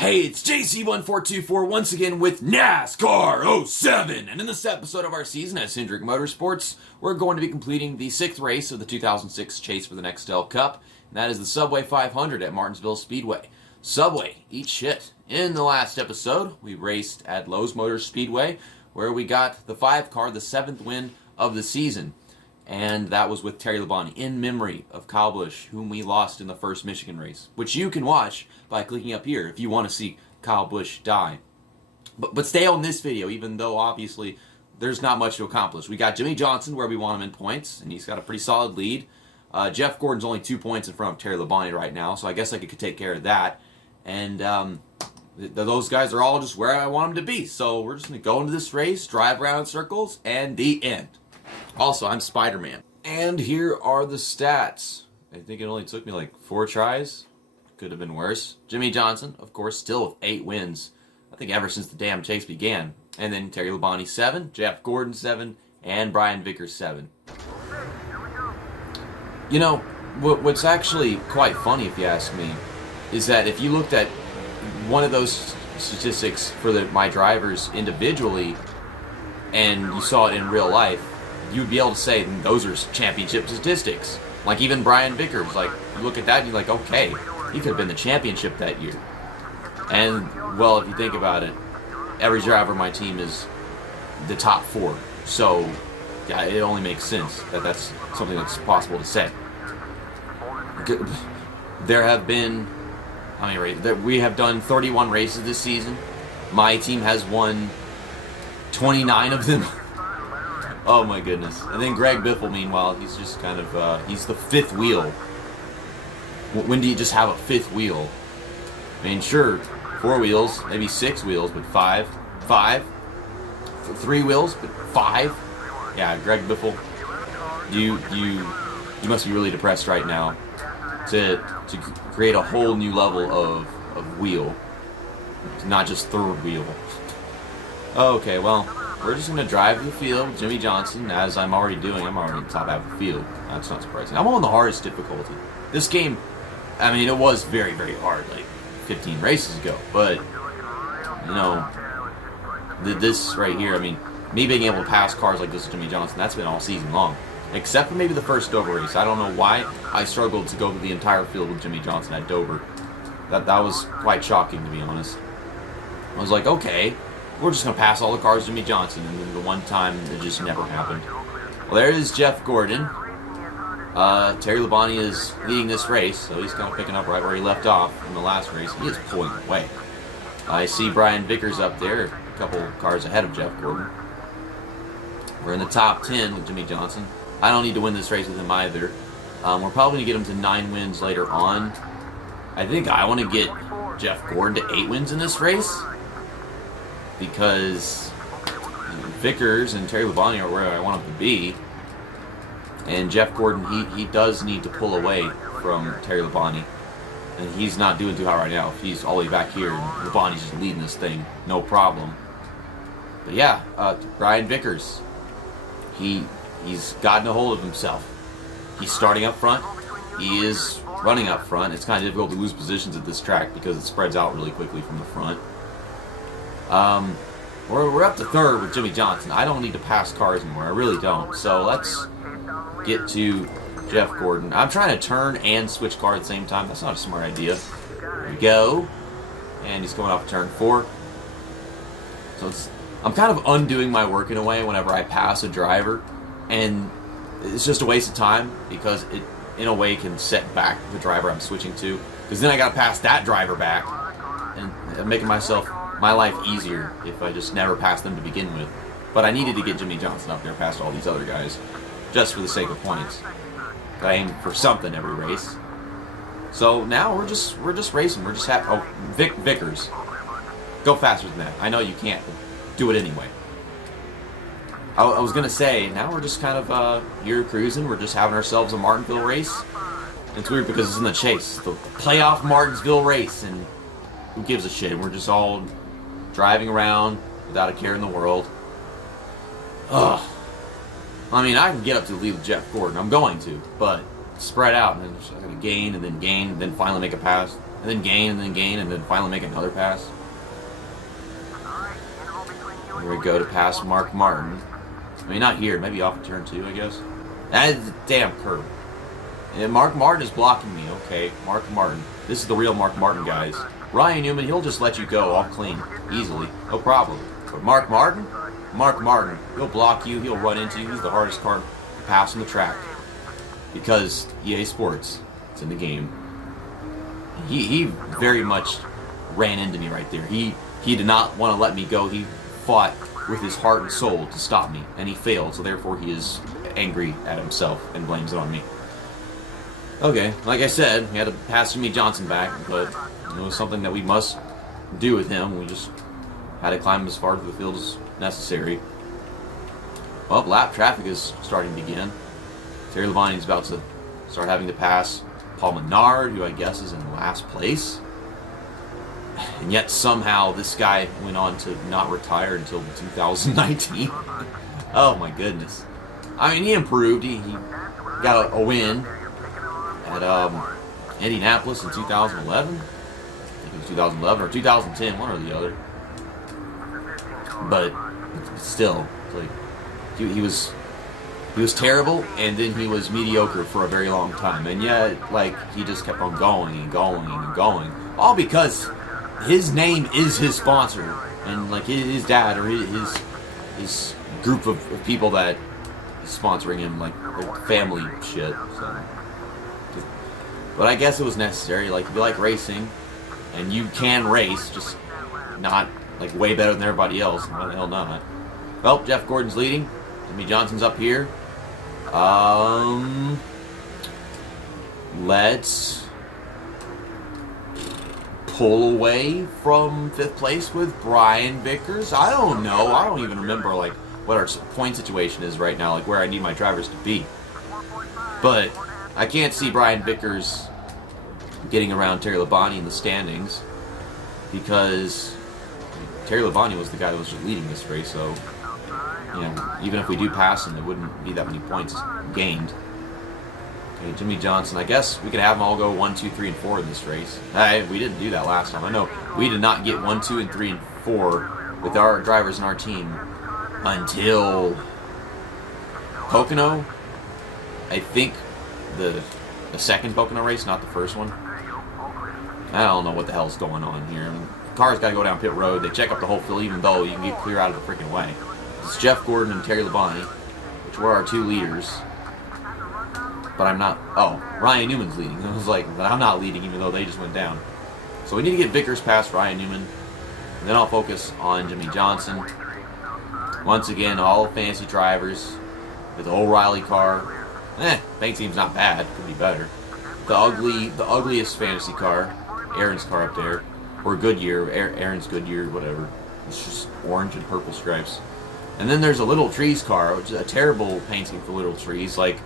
Hey, it's JC1424 once again with NASCAR 07, and in this episode of our season as Hendrick Motorsports, we're going to be completing the 6th race of the 2006 Chase for the Nextel Cup, and that is the Subway 500 at Martinsville Speedway. Subway, eat shit. In the last episode, we raced at Lowe's Motor Speedway, where we got the 5 car, the 7th win of the season. And that was with Terry Labonte, in memory of Kyle Busch, whom we lost in the first Michigan race, which you can watch by clicking up here if you want to see Kyle Busch die. But stay on this video, even though obviously there's not much to accomplish. We got Jimmie Johnson where we want him in points, and he's got a pretty solid lead. Jeff Gordon's only 2 points in front of Terry Labonte right now, so I guess I could take care of that. And those guys are all just where I want them to be. So we're just going to go into this race, drive around in circles, and the end. Also, I'm Spider-Man. And here are the stats. I think it only took me like 4 tries. Could have been worse. Jimmie Johnson, of course, still with 8 wins. I think ever since the damn chase began. And then Terry Labonte 7, Jeff Gordon 7, and Brian Vickers 7. You know, what's actually quite funny, if you ask me, is that if you looked at one of those statistics for my drivers individually, and you saw it in real life, you'd be able to say those are championship statistics. Like even Brian Vickers, like you look at that and you're like, okay, he could have been the championship that year. And well, if you think about it, every driver on my team is the top 4. So yeah, it only makes sense that that's something that's possible to say. There have been, how many races? We have done 31 races this season. My team has won 29 of them. Oh my goodness. And then Greg Biffle, meanwhile, he's just kind of, he's the 5th wheel. When do you just have a 5th wheel? I mean, sure, 4 wheels, maybe 6 wheels, but 5? 3 wheels, but 5? Yeah, Greg Biffle, you must be really depressed right now to create a whole new level of wheel. It's not just 3rd wheel. Okay, well, we're just going to drive the field with Jimmie Johnson, as I'm already doing. I'm already in the top half of the field. That's not surprising. I'm on the hardest difficulty. This game, I mean, it was very, very hard, like 15 races ago. But, you know, this right here, I mean, me being able to pass cars like this with Jimmie Johnson, that's been all season long. Except for maybe the first Dover race. I don't know why I struggled to go through the entire field with Jimmie Johnson at Dover. That was quite shocking, to be honest. I was like, okay, we're just going to pass all the cars to Jimmie Johnson, and then the one time it just never happened. Well, there is Jeff Gordon. Terry Labonte is leading this race, so he's kind of picking up right where he left off in the last race. He is pulling away. I see Brian Vickers up there, a couple cars ahead of Jeff Gordon. We're in the top 10 with Jimmie Johnson. I don't need to win this race with him either. We're probably going to get him to 9 wins later on. I think I want to get Jeff Gordon to 8 wins in this race, because Vickers and Terry Labonte are where I want them to be. And Jeff Gordon, he does need to pull away from Terry Labonte. And he's not doing too hot right now. He's all the way back here, and Labonte's just leading this thing, no problem. But yeah, Brian Vickers, he's gotten a hold of himself. He's starting up front. He is running up front. It's kind of difficult to lose positions at this track because it spreads out really quickly from the front. We're up to 3rd with Jimmie Johnson. I don't need to pass cars anymore. I really don't. So let's get to Jeff Gordon. I'm trying to turn and switch cars at the same time. That's not a smart idea. There we go. And he's going off turn 4. So I'm kind of undoing my work in a way whenever I pass a driver. And it's just a waste of time because it, in a way, can set back the driver I'm switching to. Because then I got to pass that driver back. And I'm making my life easier if I just never pass them to begin with. But I needed to get Jimmie Johnson up there past all these other guys, just for the sake of points. I aim for something every race. So now we're just racing. We're just Vickers, go faster than that. I know you can't, but do it anyway. I was gonna say, now we're just kind of here cruising. We're just having ourselves a Martinsville race. It's weird because it's in the Chase, the playoff Martinsville race, and who gives a shit? We're just all driving around without a care in the world. Ugh. I mean, I can get up to the lead with Jeff Gordon. I'm going to, but spread out, and then I'm going to gain, and then finally make a pass. and then gain, and then finally make another pass. Here we go to pass Mark Martin. I mean, not here. Maybe off of turn 2, I guess. That is a damn curve. And Mark Martin is blocking me. Okay, Mark Martin. This is the real Mark Martin, guys. Ryan Newman, he'll just let you go all clean, easily, no problem. But Mark Martin, he'll block you, he'll run into you. He's the hardest car to pass on the track. Because EA Sports, it's in the game. He very much ran into me right there. He did not want to let me go. He fought with his heart and soul to stop me, and he failed, so therefore he is angry at himself and blames it on me. Okay, like I said, we had to pass Jimmy Johnson back, but it was something that we must do with him. We just had to climb as far to the field as necessary. Well, lap traffic is starting to begin. Terry Labonte's about to start having to pass Paul Menard, who I guess is in last place. And yet somehow this guy went on to not retire until 2019. Oh my goodness. I mean, he improved. He got a win at Indianapolis in 2011. I think it was 2011 or 2010, one or the other. But still, it's like he was terrible, and then he was mediocre for a very long time. And yet, like, he just kept on going and going and going, all because his name is his sponsor, and like his dad or his group of people that is sponsoring him, like family shit. So. But I guess it was necessary. Like, if you like racing, and you can race, just not like way better than everybody else. Why the hell not? Well, Jeff Gordon's leading. Jimmy Johnson's up here. Let's pull away from 5th place with Brian Vickers. I don't know. I don't even remember like what our point situation is right now, like where I need my drivers to be. But I can't see Brian Vickers getting around Terry Labonte in the standings, because Terry Labonte was the guy that was leading this race, so you know, even if we do pass him, there wouldn't be that many points gained. Okay, Jimmy Johnson, I guess we could have them all go 1, 2, 3, and 4 in this race. We didn't do that last time. I know we did not get 1, 2, and 3, and 4 with our drivers in our team until Pocono. I think the second Pocono race, not the first one. I don't know what the hell's going on here. I mean, cars got to go down pit road. They check up the whole field, even though you can get clear out of the freaking way. It's Jeff Gordon and Terry Labonte, which were our 2 leaders. But I'm not. Oh, Ryan Newman's leading. I was like, but I'm not leading, even though they just went down. So we need to get Vickers past Ryan Newman. And then I'll focus on Jimmy Johnson. Once again, all fancy drivers with the O'Reilly car. Paint team's not bad. Could be better. The ugliest fantasy car, Aaron's car up there, or Goodyear, Aaron's Goodyear, whatever. It's just orange and purple stripes. And then there's a Little Trees car, which is a terrible paint scheme for Little Trees. Like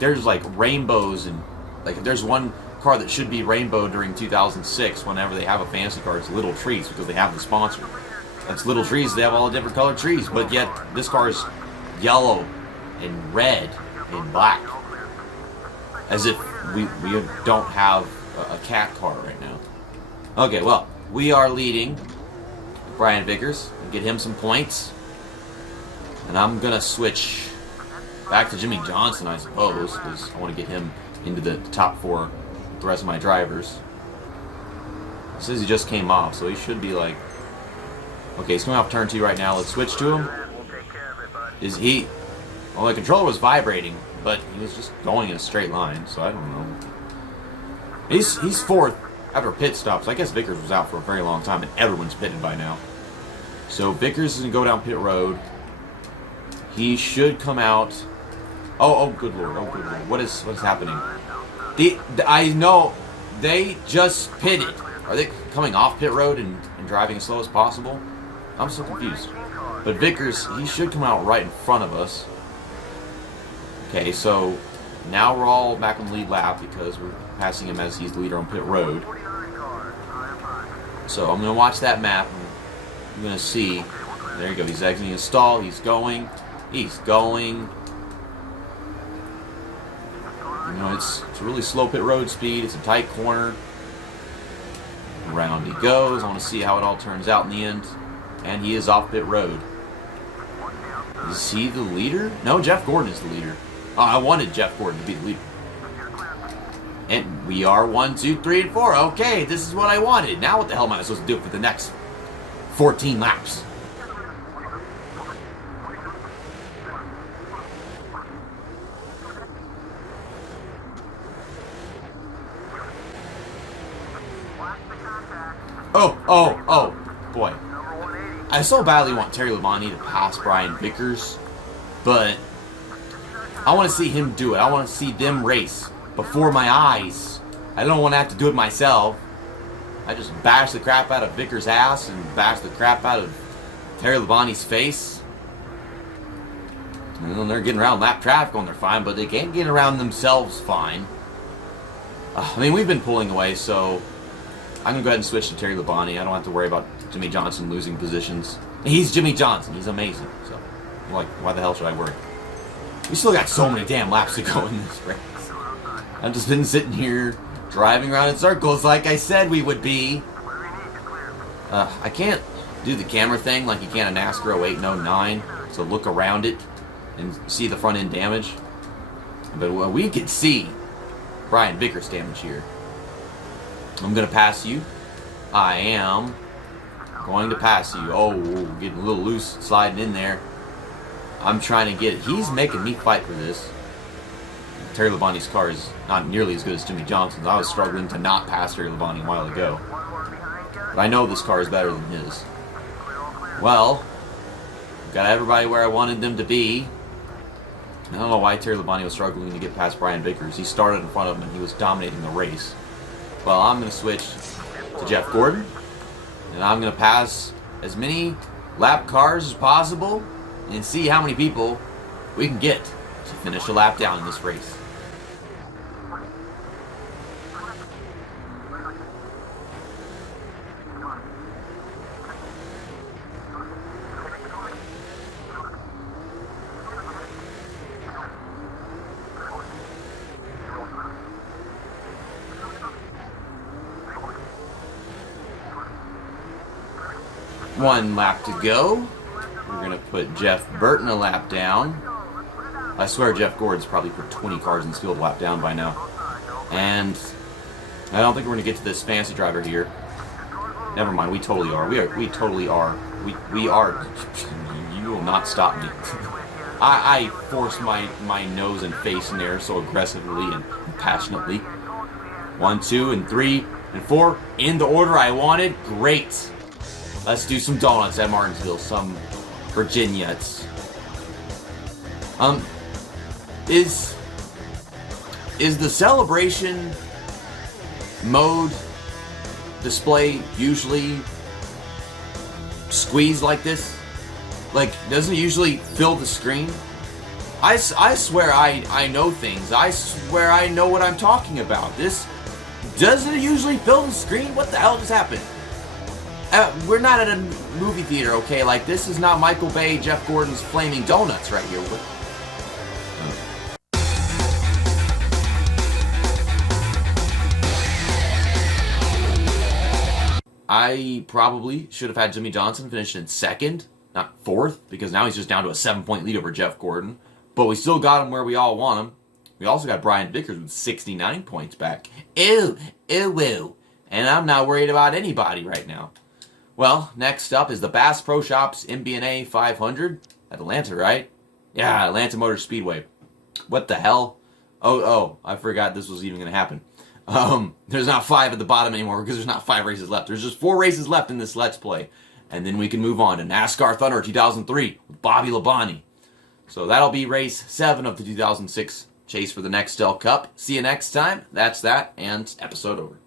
there's like rainbows, and like if there's one car that should be rainbow during 2006, whenever they have a fantasy car, it's Little Trees, because they have the sponsor. That's Little Trees. They have all the different colored trees, but yet this car is yellow and red and black, as if we don't have a cat car right now. Okay, well, we are leading Brian Vickers. Get him some points. And I'm going to switch back to Jimmy Johnson, I suppose, because I want to get him into the top 4 with the rest of my drivers. It says he just came off, so he should be like... Okay, he's coming off turn 2 right now. Let's switch to him. Is he... Well, the controller was vibrating, but he was just going in a straight line, so I don't know. He's 4th after pit stops. I guess Vickers was out for a very long time, and everyone's pitted by now. So Vickers is going to go down pit road. He should come out. Oh, good lord! Oh, good lord! What is happening? I know they just pitted. Are they coming off pit road and driving as slow as possible? I'm so confused. But Vickers, he should come out right in front of us. Okay, so now we're all back on the lead lap because we're passing him as he's the leader on pit road. So I'm going to watch that map. I'm going to see. There you go. He's exiting his stall. He's going. He's going. You know, it's a really slow pit road speed. It's a tight corner. Around he goes. I want to see how it all turns out in the end. And he is off pit road. Is he the leader? No, Jeff Gordon is the leader. Oh, I wanted Jeff Gordon to be the leader. And we are 1, 2, 3, and 4. Okay, this is what I wanted. Now what the hell am I supposed to do for the next 14 laps? Oh, boy. I so badly want Terry Labonte to pass Brian Vickers, but I want to see him do it. I want to see them race before my eyes. I don't want to have to do it myself. I just bash the crap out of Vickers' ass and bash the crap out of Terry Labonte's face. And then they're getting around lap traffic on their fine, but they can't get around themselves fine. I mean, we've been pulling away, so I'm going to go ahead and switch to Terry Labonte. I don't have to worry about Jimmy Johnson losing positions. He's Jimmy Johnson. He's amazing. So, like, why the hell should I worry? We still got so many damn laps to go in this race. I've just been sitting here driving around in circles like I said we would be. I can't do the camera thing like you can in NASCAR 08 and 09. So look around it and see the front end damage. But we can see Brian Vickers' damage here. I'm going to pass you. I am going to pass you. Oh, getting a little loose, sliding in there. I'm trying to get it. He's making me fight for this. Terry Labonte's car is not nearly as good as Jimmy Johnson's. I was struggling to not pass Terry Labonte a while ago. But I know this car is better than his. Well, got everybody where I wanted them to be. I don't know why Terry Labonte was struggling to get past Brian Vickers. He started in front of him and he was dominating the race. Well, I'm going to switch to Jeff Gordon. And I'm going to pass as many lap cars as possible and see how many people we can get to finish a lap down in this race. One lap to go. We're going to put Jeff Burton a lap down. I swear Jeff Gordon's probably put 20 cars in this field lap down by now. And I don't think we're going to get to this fancy driver here. Never mind, we totally are. We totally are. We are. You will not stop me. I force my nose and face in there so aggressively and passionately. 1, 2, and 3, and 4 in the order I wanted. Great. Let's do some donuts at Martinsville, some Virginias. Is the celebration mode display usually squeezed like this? Like, doesn't it usually fill the screen? I swear I know things. I swear I know what I'm talking about. This doesn't it usually fill the screen? What the hell just happened? We're not at a movie theater, okay? Like, this is not Michael Bay, Jeff Gordon's Flaming Donuts right here. I probably should have had Jimmy Johnson finish in second, not fourth, because now he's just down to a 7-point lead over Jeff Gordon. But we still got him where we all want him. We also got Brian Vickers with 69 points back. Ew. And I'm not worried about anybody right now. Well, next up is the Bass Pro Shops MBNA 500 at Atlanta, right? Yeah, Atlanta Motor Speedway. What the hell? Oh, I forgot this was even going to happen. There's not 5 at the bottom anymore because there's not 5 races left. There's just 4 races left in this Let's Play. And then we can move on to NASCAR Thunder 2003 with Bobby Labonte. So that'll be race 7 of the 2006 Chase for the Nextel Cup. See you next time. That's that, and episode over.